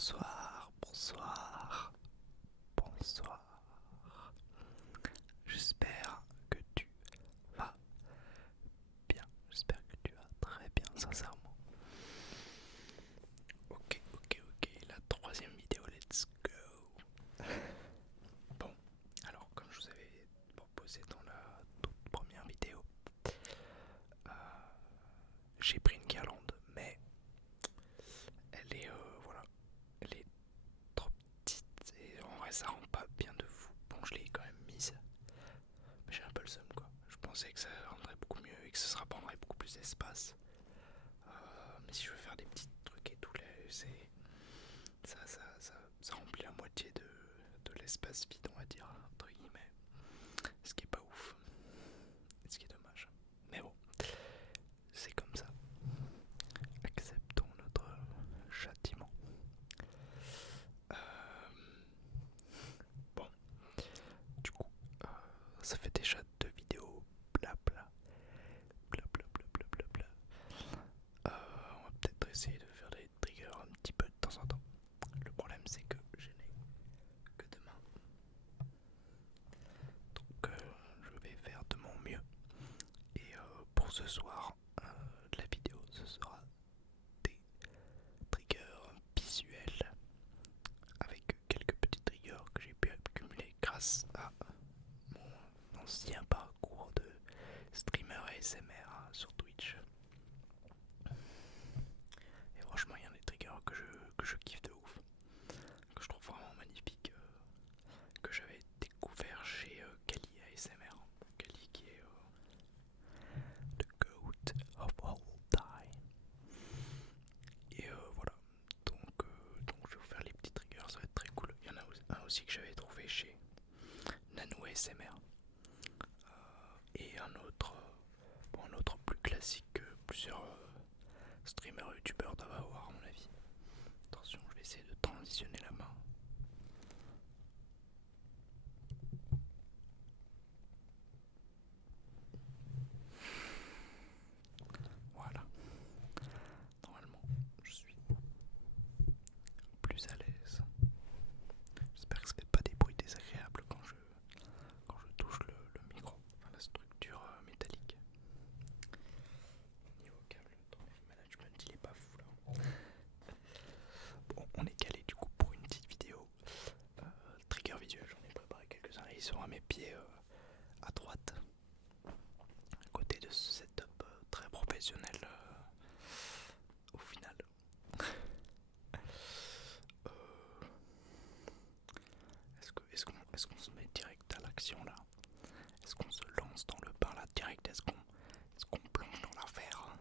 Bonsoir, bonsoir, bonsoir. J'espère que tu vas bien. J'espère que tu vas très bien, sincèrement. Ok, la troisième vidéo, let's go. Bon, alors comme je vous avais proposé dans la toute première vidéo, euh, j'ai pris une guirlande, mais elle est, voilà, elle est trop petite et en vrai ça rend pas bien de fou. Bon, je l'ai quand même mise, mais j'ai un peu le seum quoi. Je pensais que ça rendrait beaucoup mieux et que ça prendrait beaucoup plus d'espace. Mais si je veux faire des petits trucs et tout, là, ça remplit la moitié de l'espace vide, on va dire, entre guillemets. Ce qui est pas ouf, ce qui est dommage. Mais bon, c'est comme ça. Acceptons notre châtiment. Euh, bon, du coup, ça fait déjà 2 vidéos blabla, blabla. On va peut-être essayer de faire des triggers un petit peu de temps en temps. Le problème c'est que je n'ai que demain. Donc je vais faire de mon mieux. Et pour ce soir, la vidéo ce sera des triggers visuels avec quelques petits triggers que j'ai pu accumuler grâce à mon ancien parcours de streamer ASMR sur Twitch. Et franchement, il y a des triggers que je kiffe de ouf, que je trouve vraiment magnifiques, que j'avais découvert chez Kali ASMR. Kali qui est the goat of all time. Et voilà, donc je vais vous faire les petits triggers, ça va être très cool. Il y en a un aussi que j'avais trouvé chez Nano ASMR. Et un autre plus classique que plusieurs streamers youtubeurs doivent avoir à mon avis. Attention, je vais essayer de transitionner la main. Voilà, normalement je suis plus à l'aise. J'espère que ça fait pas des bruits désagréables quand je touche le micro, enfin la structure métallique. Niveau câble, le management il est pas fou là. Bon, on est calé du coup pour une petite vidéo. Trigger visuel, j'en ai préparé quelques-uns. Ils sont à mes pieds à droite, à côté de ce setup très professionnel au final. Est-ce qu'on se met direct à l'action là? Est-ce qu'on se lance dans le bain là direct? Est-ce qu'on plonge dans l'affaire?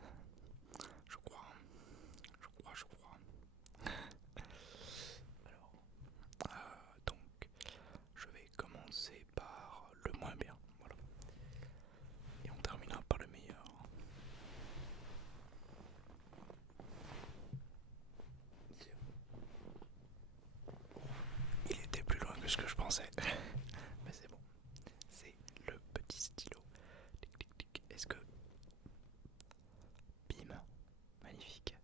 Je crois. Alors, donc, je vais commencer par le moins bien, voilà. Et on terminera par le meilleur. Il était plus loin que ce que je pensais. Mais c'est bon. C'est le petit stylo. Tic tic tic. Est-ce que... Bim. Magnifique.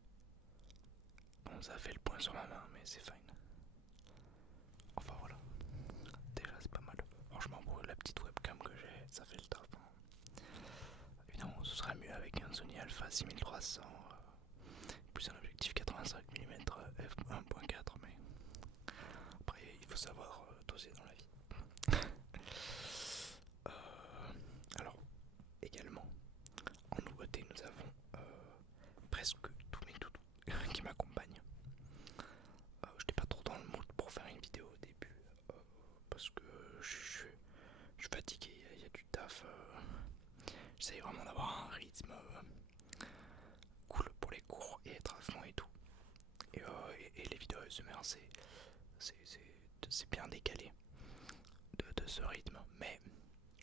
Bon, ça fait le point sur ma main, mais c'est fine. Enfin voilà. Déjà c'est pas mal. Franchement pour la petite webcam que j'ai, ça fait le taf. Évidemment ce serait mieux avec un Sony Alpha 6300 plus un objectif 85 mm f1.4, mais après il faut savoir doser dans la vie. Alors également en nouveauté nous avons presque tous mes toutous qui m'accompagnent. Je n'étais pas trop dans le mood pour faire une vidéo au début parce que je suis fatigué, il y a du taf. J'essaye vraiment d'avoir un rythme cool pour les cours et être à fond et tout. Et les vidéos ASMR c'est bien décalé de ce rythme, mais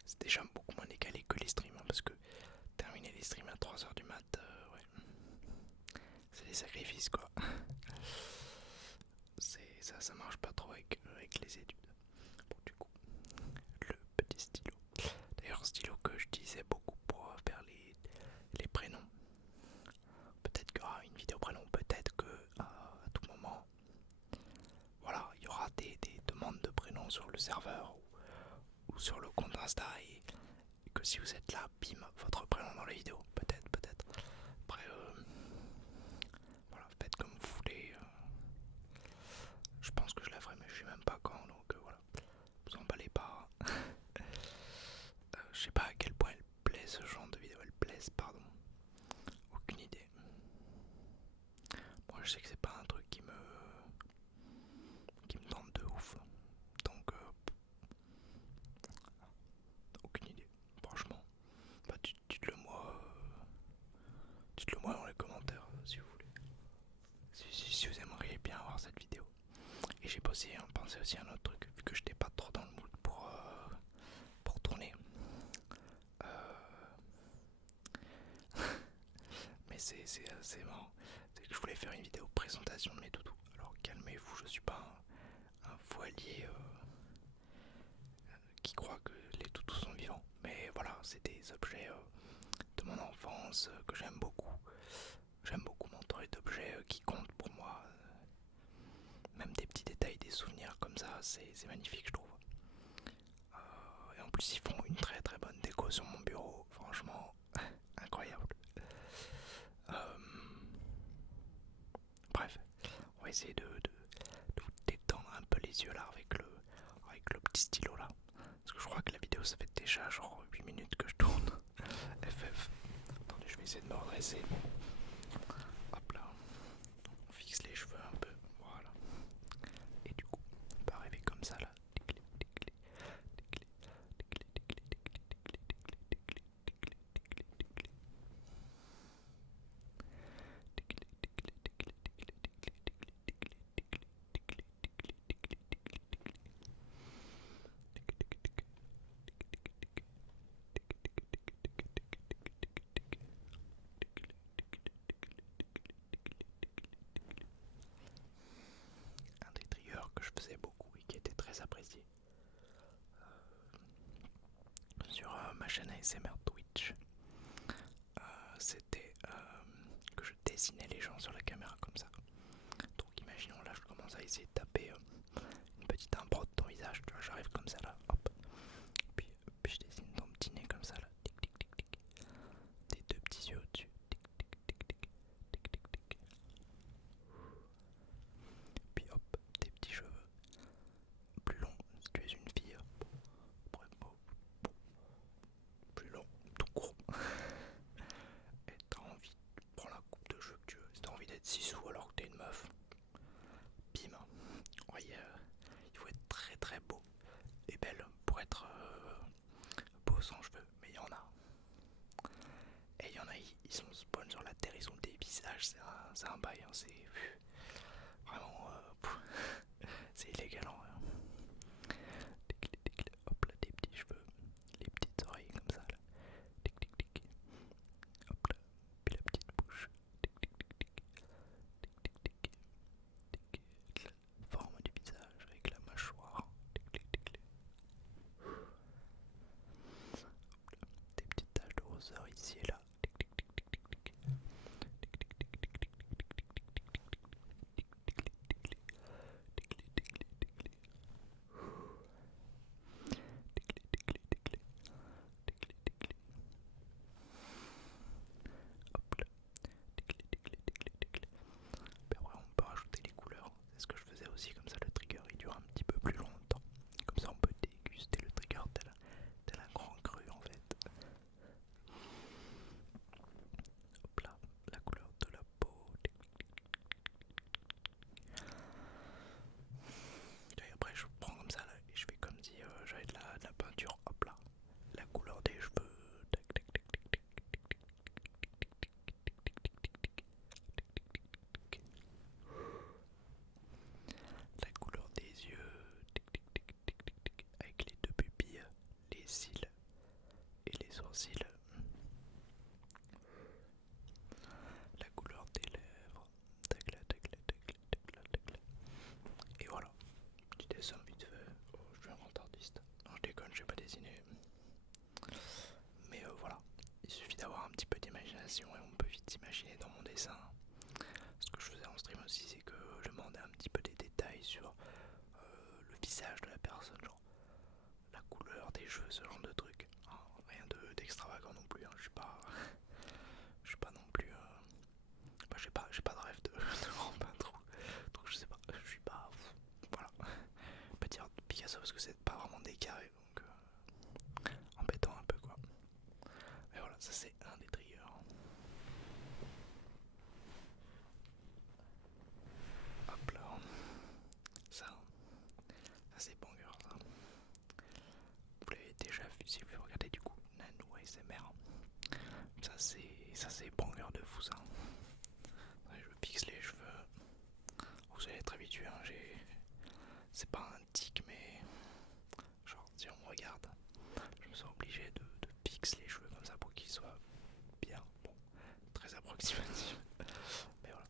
c'est déjà beaucoup moins décalé que les streams parce que terminer les streams à 3h du mat, ouais, c'est des sacrifices quoi. Ça marche pas trop avec les études. Bon, du coup, le petit stylo. D'ailleurs, stylo que j'utilisais beaucoup pour faire les prénoms. Peut-être qu'il y aura une vidéo prénom, peut-être que à tout moment sur le serveur ou sur le compte Insta et que si vous êtes là, bim, votre prénom dans la vidéo, peut-être. Après, voilà, faites comme vous voulez. Je pense que je la ferai, mais je sais même pas quand, donc voilà, vous emballez pas. Je sais pas à quel point elle plaît ce genre de vidéo, elle plaise, pardon. Aucune idée. Moi je sais que c'est pas un truc qui me tente de ouf. Donc aucune idée. Franchement. Bah dites-le moi. Dites-le moi dans les commentaires si vous voulez. Si vous aimeriez bien voir cette vidéo. Et j'ai pensé aussi à un autre truc, vu que j'étais pas trop dans le mood pour tourner. Mais c'est assez marrant. C'est que je voulais faire une vidéo présentation de mes toutous. Alors calmez-vous, je suis pas un voilier qui croit que les toutous sont vivants. Mais voilà, c'est des objets de mon enfance que j'aime beaucoup. J'aime beaucoup m'entourer d'objets qui comptent pour moi. Même des petits détails, des souvenirs comme ça, c'est magnifique je trouve. Et en plus ils font une très très bonne déco sur mon bureau, franchement incroyable. Bref, on va essayer de vous détendre un peu les yeux là avec le petit stylo là. Parce que je crois que la vidéo ça fait déjà genre 8 minutes que je tourne. FF. Attendez, je vais essayer de me redresser. Hop là. On fixe les cheveux un peu. Voilà. Et du coup, on peut arriver comme ça là. Un des triggers que je faisais beaucoup et qui était très apprécié sur ma chaîne ASMR Twitch, c'était que je dessinais les gens sur la caméra comme ça. Donc imaginons là je commence à essayer de taper une petite impro de ton visage, tu vois, j'arrive comme ça là, hop, puis je dessine ton petit nez comme ça là, tic tic tic tic, tes deux petits yeux au-dessus, tic tic tic tic tic tic tic, puis hop, tes petits cheveux plus longs si tu es une fille, plus long, tout court. Et t'as envie, prends la coupe de cheveux que tu veux, si t'as envie d'être sissou alors que t'es une meuf, bim. Ouais, il faut être très très beau et belle pour être beau sans cheveux, mais il y en a. Et il y en a, ils sont spawn sur la terre, ils ont des visages, c'est un bail, hein, c'est vraiment, c'est illégal en vrai. Hop là, des petits cheveux, les petites oreilles comme ça là, tic tic tic, hop là, puis la petite bouche, tic tic tic tic, tic tic tic, tic, la forme du visage avec la mâchoire, tic tic tic, des petites taches de roseur ici et là. Puis après on peut rajouter les couleurs, c'est ce que je faisais aussi, comme ça le trigger il dure un petit peu plus longtemps. Comme ça on peut déguster le trigger tel un grand cru en fait. Hop là, la couleur de la peau. Et après je prends comme ça là, et je fais comme si j'avais de la peinture. Hop là, la couleur des cheveux. Tac tac tac tac tac tac. La couleur des yeux, tic, tic, tic, tic, tic, tic, avec les deux pupilles, les cils et les sourcils. La couleur des lèvres, tac là, tac là, tac là, tac là, tac là. Et voilà, petit dessin vite fait. Oh, je suis un grand artiste. Non, je déconne, je vais pas dessiner. Mais voilà, il suffit d'avoir un petit peu d'imagination et on peut vite imaginer dans mon dessin. Ce que je faisais en stream aussi, c'est que je demandais un petit peu des détails sur le visage de la personne, genre la couleur des cheveux, ce genre de truc. Hein, rien d'extravagant non plus, hein. Je suis pas non plus bah, j'ai pas de rêve de, de grand peintre, donc je sais pas, je suis pas voilà, on peut dire Picasso parce que c'est pas vraiment des carrés, donc embêtant un peu quoi. Mais voilà, ça c'est un des triggers. Hop là, ça c'est banger ça. Vous l'avez déjà vu si vous regardez du coup Nanou ASMR. Ça c'est banger de fou ça. Je me pixe les cheveux. Vous allez être habitué, hein, c'est pas un tic mais genre si on me regarde, je me sens obligé de pixer les cheveux comme ça pour qu'ils soient bien. Bon, très approximatif. Mais voilà.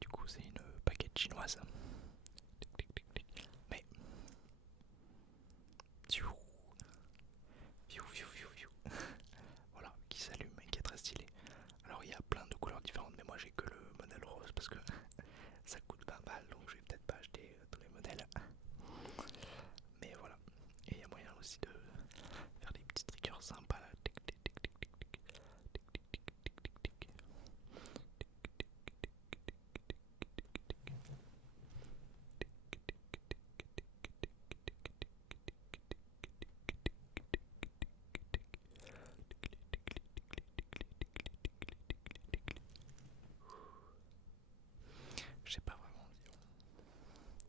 Du coup c'est une baguette chinoise. Mais voilà, qui s'allume et qui est très stylé. Alors il y a plein de couleurs différentes, mais moi j'ai que le modèle rose parce que ça coûte pas mal, donc je vais peut-être pas acheter tous les modèles. Mais voilà, et il y a moyen aussi de faire des petits triggers sympas là. Je sais pas vraiment si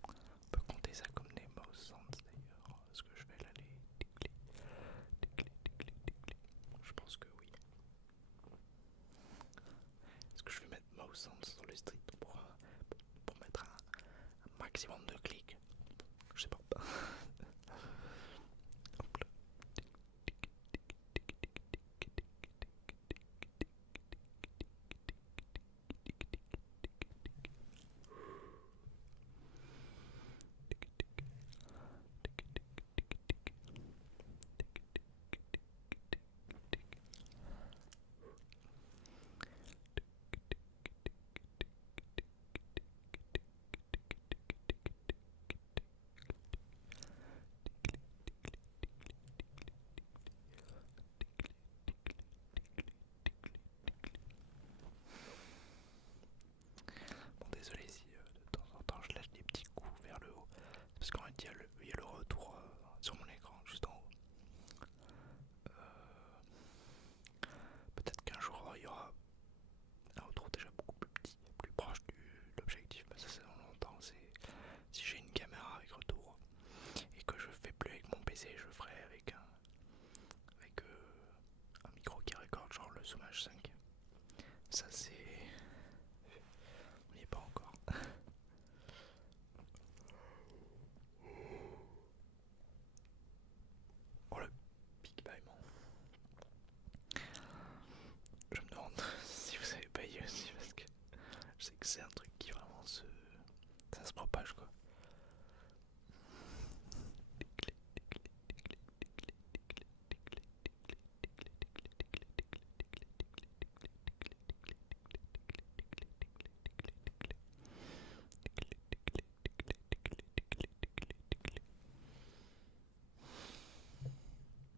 on peut compter ça comme des mouse sounds d'ailleurs. Ce que je fais là, les tic-clic, tic-clic, tic-clic, tic-clic. Je pense que oui. Est-ce que je vais mettre mouse sounds sur le street pour mettre un maximum de clics? Je sais pas. Hop là. Bon, désolé si de temps en temps je lâche des petits coups vers le haut. C'est parce qu'en fait il y a le retour sur mon écran juste en haut. Peut-être qu'un jour il y aura un retour déjà beaucoup plus petit, plus proche de l'objectif. Bah, ça c'est dans longtemps. Si j'ai une caméra avec retour et que je fais plus avec mon PC, je ferai avec un micro qui recorde, genre le Zoom H5. Ça c'est... On n'y est pas encore. Oh le pic bâillement. Je me demande si vous avez baillé aussi parce que je sais que c'est un truc qui vraiment ça se propage quoi.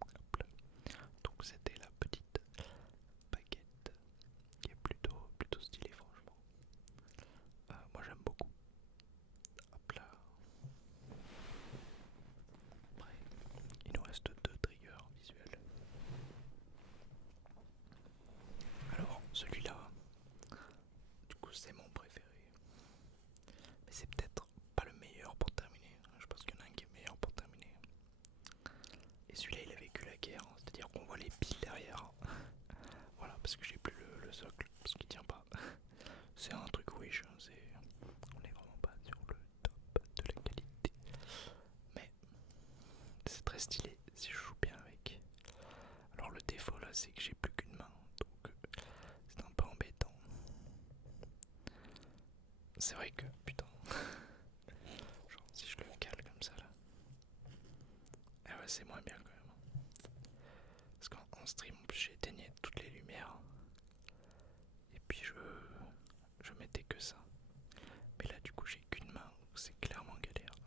Hop là. Donc c'était la petite baguette qui est plutôt stylée franchement. Moi j'aime beaucoup. Hop là. Après, il nous reste deux triggers visuels. Alors celui-là, du coup c'est mon préféré. Mais c'est peut-être pas le meilleur pour terminer. Je pense qu'il y en a un qui est meilleur pour terminer. Et celui-là il a vécu la guerre, hein. C'est-à-dire qu'on voit les piles derrière. Voilà, parce que j'ai plus le socle, parce qu'il tient pas. C'est un truc Wish, hein. On est vraiment pas sur le top de la qualité. Mais c'est très stylé si je joue bien avec. Alors le défaut là c'est que j'ai plus qu'une main, donc c'est un peu embêtant. C'est vrai que putain, genre si je le cale comme ça là, ah ouais c'est moins bien quand même. Parce qu'en stream en plus j'éteignais toutes les lumières et puis je mettais que ça. Mais là du coup j'ai qu'une main, c'est clairement galère.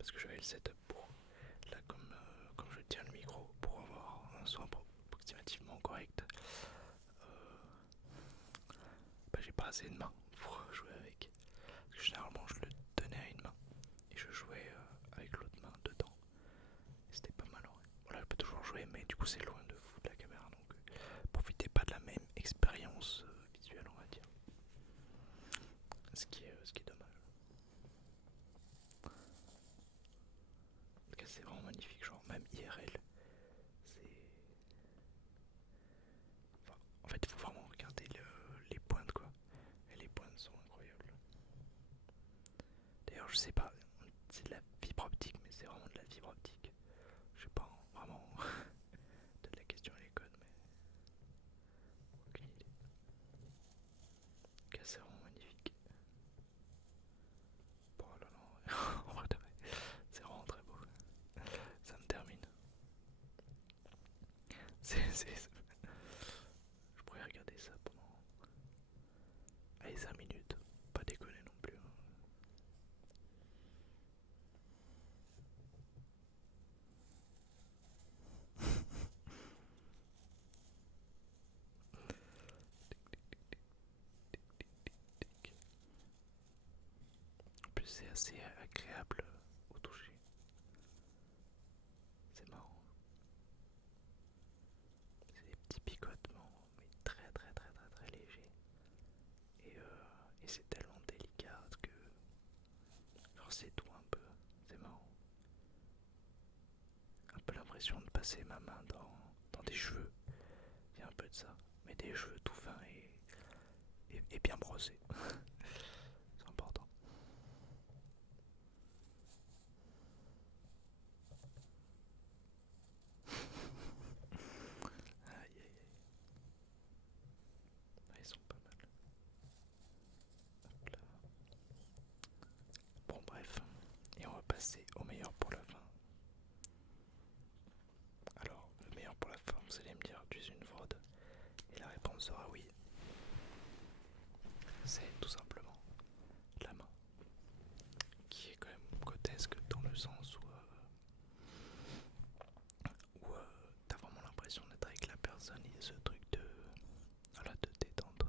parce que j'avais le setup pour. Là, comme je tiens le micro pour avoir un son approximativement correct, j'ai pas assez de mains pour jouer avec. Parce que généralement, je le tenais à une main et je jouais avec l'autre main dedans. Et c'était pas mal, ouais. Voilà, je peux toujours jouer, mais du coup, c'est loin de fou de la caméra, donc profitez pas de la même expérience visuelle, on va dire. Ce qui est dommage. En tout cas, c'est vraiment magnifique, genre même IRL, c'est... Enfin, en fait, il faut vraiment regarder les pointes, quoi. Et les pointes sont incroyables. D'ailleurs, je sais pas, c'est de la fibre optique, mais c'est vraiment de la fibre optique. Je sais pas, vraiment. Peut-être la question elle est conne, mais aucune idée. En tout cas, c'est vraiment magnifique. Bon, là, non, en vrai, c'est vraiment très beau. Ça me termine. Je pourrais regarder ça pendant. Allez, 5 minutes. Pas déconner non plus, hein. En plus, c'est assez agréable au toucher. C'est marrant. C'est des petits picotements, mais très très très très très légers. Et c'est tellement délicat que. Genre, c'est tout un peu. C'est marrant. Un peu l'impression de passer ma main dans des cheveux. Il y a un peu de ça. Mais des cheveux tout fins et bien brossés. C'est important. Aïe aïe aïe. Ah, ils sont pas mal. Hop là. Bon bref. Et on va passer au meilleur pour la fin. Alors, le meilleur pour la fin, vous allez me dire, tu es une fraude. Et la réponse sera oui. C'est tout simplement la main. Qui est quand même grotesque dans le sens où t'as vraiment l'impression d'être avec la personne. Il y a ce truc de. Voilà, de détendre,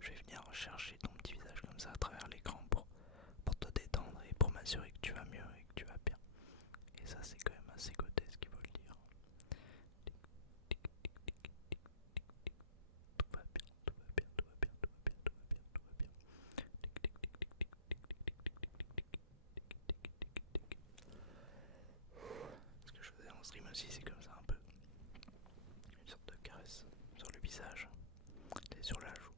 je vais venir chercher ton petit visage comme ça à travers l'écran pour te détendre et pour m'assurer que tu vas mieux et que tu vas bien. Et ça, c'est quand même assez grotesque, il faut le dire. Tout va bien, tout va bien, tout va bien, tout va bien, tout va bien, tout va bien. Ce que je faisais en stream aussi, c'est comme ça un peu. Une sorte de caresse sur le visage et sur la joue.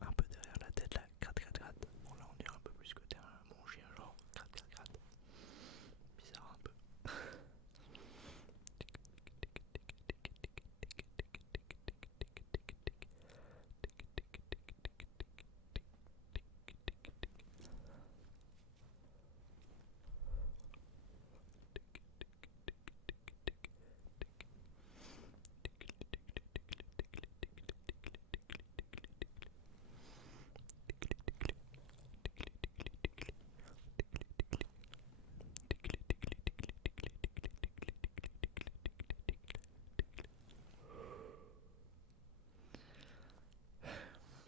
Un peu derrière la tête là, gratte gratte gratte. Bon là on dirait un peu plus côté mon chien genre gratte gratte gratte. Bizarre un peu.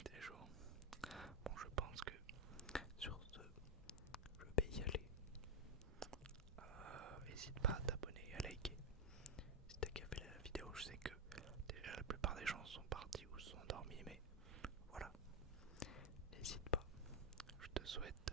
C'est chaud. Bon je pense que sur ce je vais y aller. N'hésite pas à t'abonner et à liker. Si t'as kiffé la vidéo, je sais que déjà la plupart des gens sont partis ou sont endormis, mais voilà. N'hésite pas. Je te souhaite